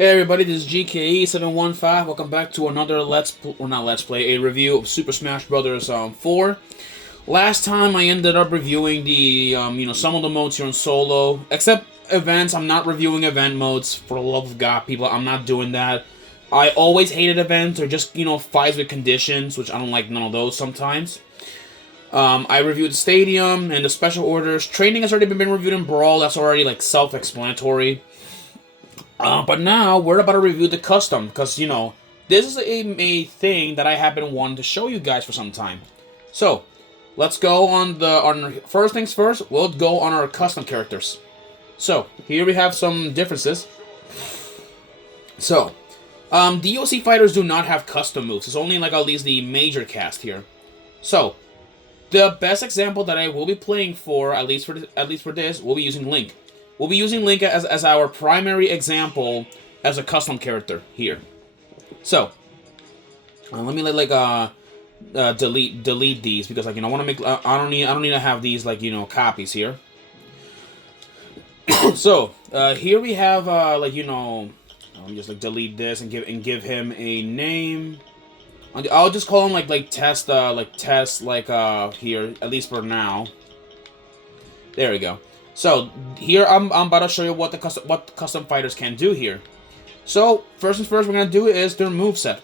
Hey everybody, this is GKE715. Welcome back to another a review of Super Smash Bros. 4. Last time I ended up reviewing the some of the modes here in solo, except events. I'm not reviewing event modes for the love of God, people. I'm not doing that. I always hated events or just fights with conditions, which I don't like none of those sometimes. I reviewed the stadium and the special orders. Training has already been reviewed in Brawl. That's already like self-explanatory. But now we're about to review the custom because this is a thing that I have been wanting to show you guys for some time. So let's go on first things first. We'll go on our custom characters. So here we have some differences. So DOC fighters do not have custom moves. It's only like at least the major cast here. So the best example that I will be playing for at least for this, we'll be using Link. We'll be using Link as our primary example as a custom character here. So let me delete these because I want to make I don't need to have these copies here. So here we have let me just delete this and give him a name. I'll just call him test here, at least for now. There we go. So here I'm about to show you what custom fighters can do here. So first things first, we're gonna do is their moveset.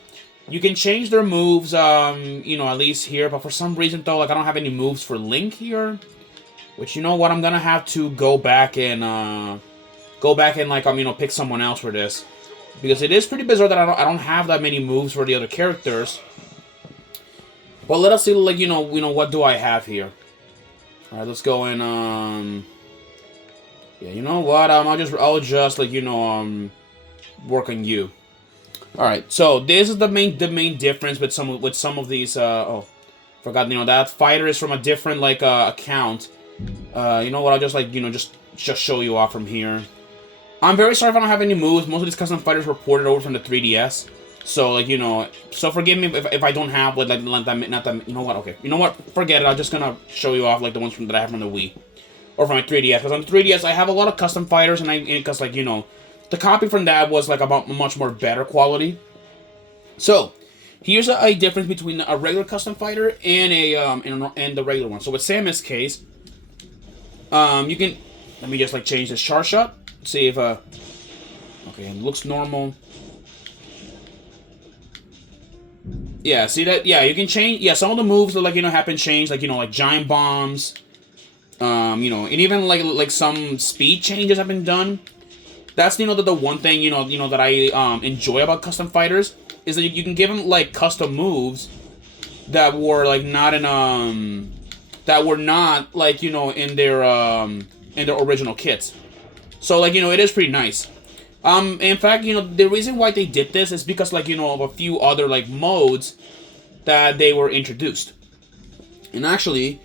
You can change their moves, at least here. But for some reason though, I don't have any moves for Link here. Which I'm gonna have to go back and pick someone else for this, because it is pretty bizarre that I don't have that many moves for the other characters. But let us see what do I have here. All right, let's go in. Yeah, you know what? I'll just work on you. All right, so this is the main difference with some of these. Forgot that fighter is from a different account. You know what? I'll just just show you off from here. I'm very sorry if I don't have any moves. Most of these custom fighters were ported over from the 3DS. So so forgive me if I don't have not that. You know what? Okay, you know what? Forget it. I'm just gonna show you off the ones that I have from the Wii. Or from my 3DS, because on the 3DS I have a lot of custom fighters, and because the copy from that was about much more better quality. So here's a difference between a regular custom fighter and and the regular one. So with Samus' case, you can let me just change this char shot. See if okay, it looks normal. Yeah, see that? Yeah, you can change. Yeah, some of the moves that have been changed, like giant bombs. And even some speed changes have been done. That's the one thing that I enjoy about custom fighters is that you can give them custom moves that were not in in their original kits. So it is pretty nice. In fact, the reason why they did this is because of a few other modes that they were introduced. And actually,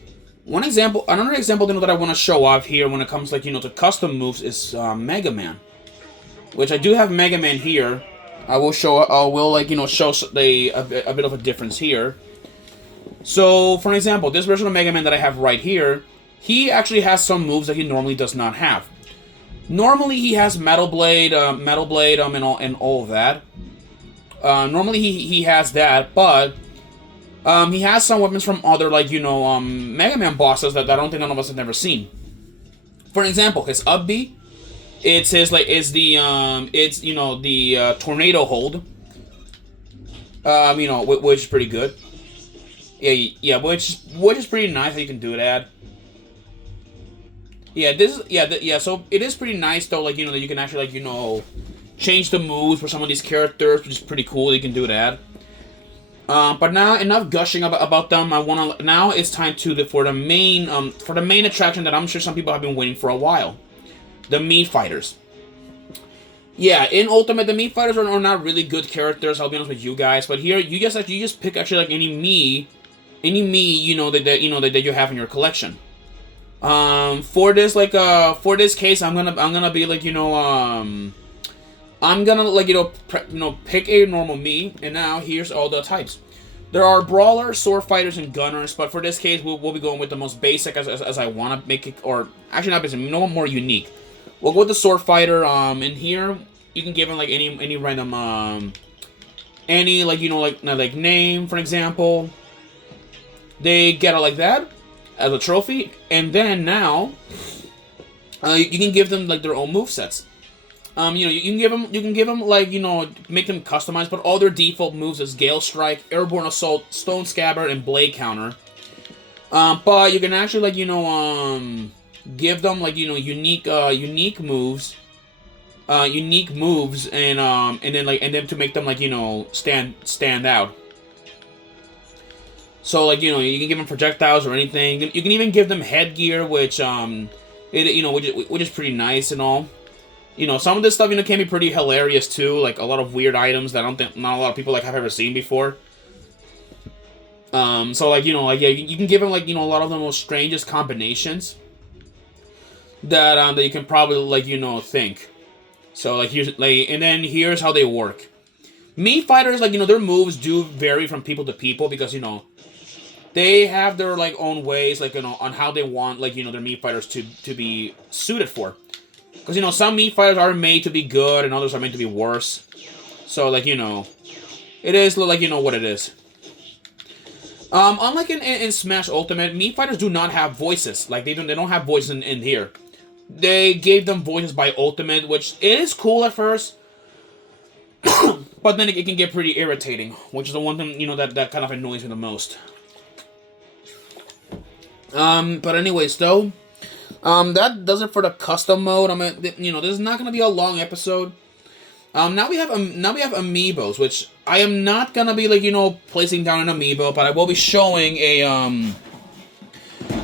another example that I want to show off here when it comes to custom moves is Mega Man, which I do have Mega Man here. I will show a bit of a difference here. So for an example, this version of Mega Man that I have right here, he actually has some moves that he normally does not have. Normally he has Metal Blade, and all of that. Normally he has that, but he has some weapons from other, Mega Man bosses that I don't think none of us have never seen. For example, his up B, it's the tornado hold. Which is pretty good. Yeah, which is pretty nice how you can do that. Yeah, so it is pretty nice though, that you can actually change the moves for some of these characters, which is pretty cool. You can do that. But now enough gushing about them. Now it's time for the main attraction that I'm sure some people have been waiting for a while. The Mii Fighters. Yeah, in Ultimate, the Mii Fighters are not really good characters. I'll be honest with you guys. But here, you just pick actually any Mii, that you have in your collection. For this case, I'm gonna be I'm gonna pick a normal Mii, and now here's all the types. There are brawlers, sword fighters, and gunners, but for this case, we'll be going with the most basic as I want to make it, or actually not basic, no more unique. We'll go with the sword fighter, and here you can give them like any random any like like name, for example. They get it like that as a trophy, and then now you can give them like their own movesets. You can give them like make them customized, but all their default moves is Gale Strike, Airborne Assault, Stone Scabbard, and Blade Counter. But you can actually give them like unique moves, and then to make them stand out. So you can give them projectiles or anything. You can even give them headgear, which which is pretty nice and all. Some of this stuff can be pretty hilarious too, like a lot of weird items that I don't think not a lot of people have ever seen before. So you can give them a lot of the most strangest combinations that you can probably think. So and then here's how they work. Mii fighters their moves do vary from people to people because they have their own ways on how they want their Mii fighters to be suited for. Because some Mii fighters are made to be good and others are made to be worse. So it is what it is. Unlike in Smash Ultimate, Mii fighters do not have voices. They don't have voices in here. They gave them voices by Ultimate, which is cool at first. But then it can get pretty irritating, which is the one thing, that kind of annoys me the most. But anyways, though, that does it for the custom mode. This is not going to be a long episode. Now we have amiibos, which I am not going to be, placing down an amiibo, but I will be showing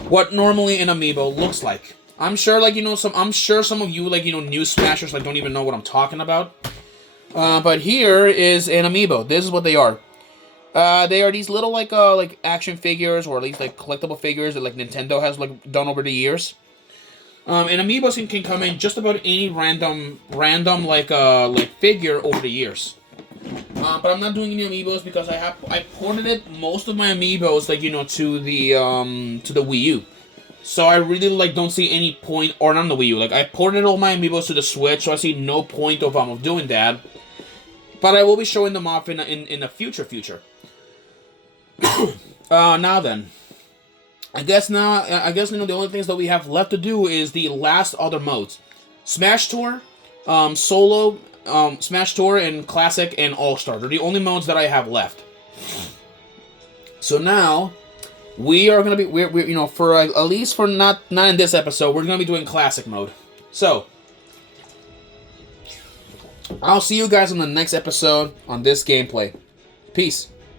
what normally an amiibo looks like. I'm sure, I'm sure some of you, new smashers, don't even know what I'm talking about. But here is an amiibo. This is what they are. They are these little, action figures, or at least, collectible figures that, Nintendo has, done over the years. And amiibos can come in just about any random, figure over the years. But I'm not doing any amiibos because I ported most of my amiibos, to the Wii U. So I really, don't see any point, or not on the Wii U. I ported all my amiibos to the Switch, so I see no point of doing that. But I will be showing them off in the future. Now then. I guess the only things that we have left to do is the last other modes. Smash Tour, Solo, Smash Tour, and Classic, and All-Star. They're the only modes that I have left. So now, we are going to be, for at least for not in this episode, we're going to be doing Classic mode. So, I'll see you guys on the next episode on this gameplay. Peace.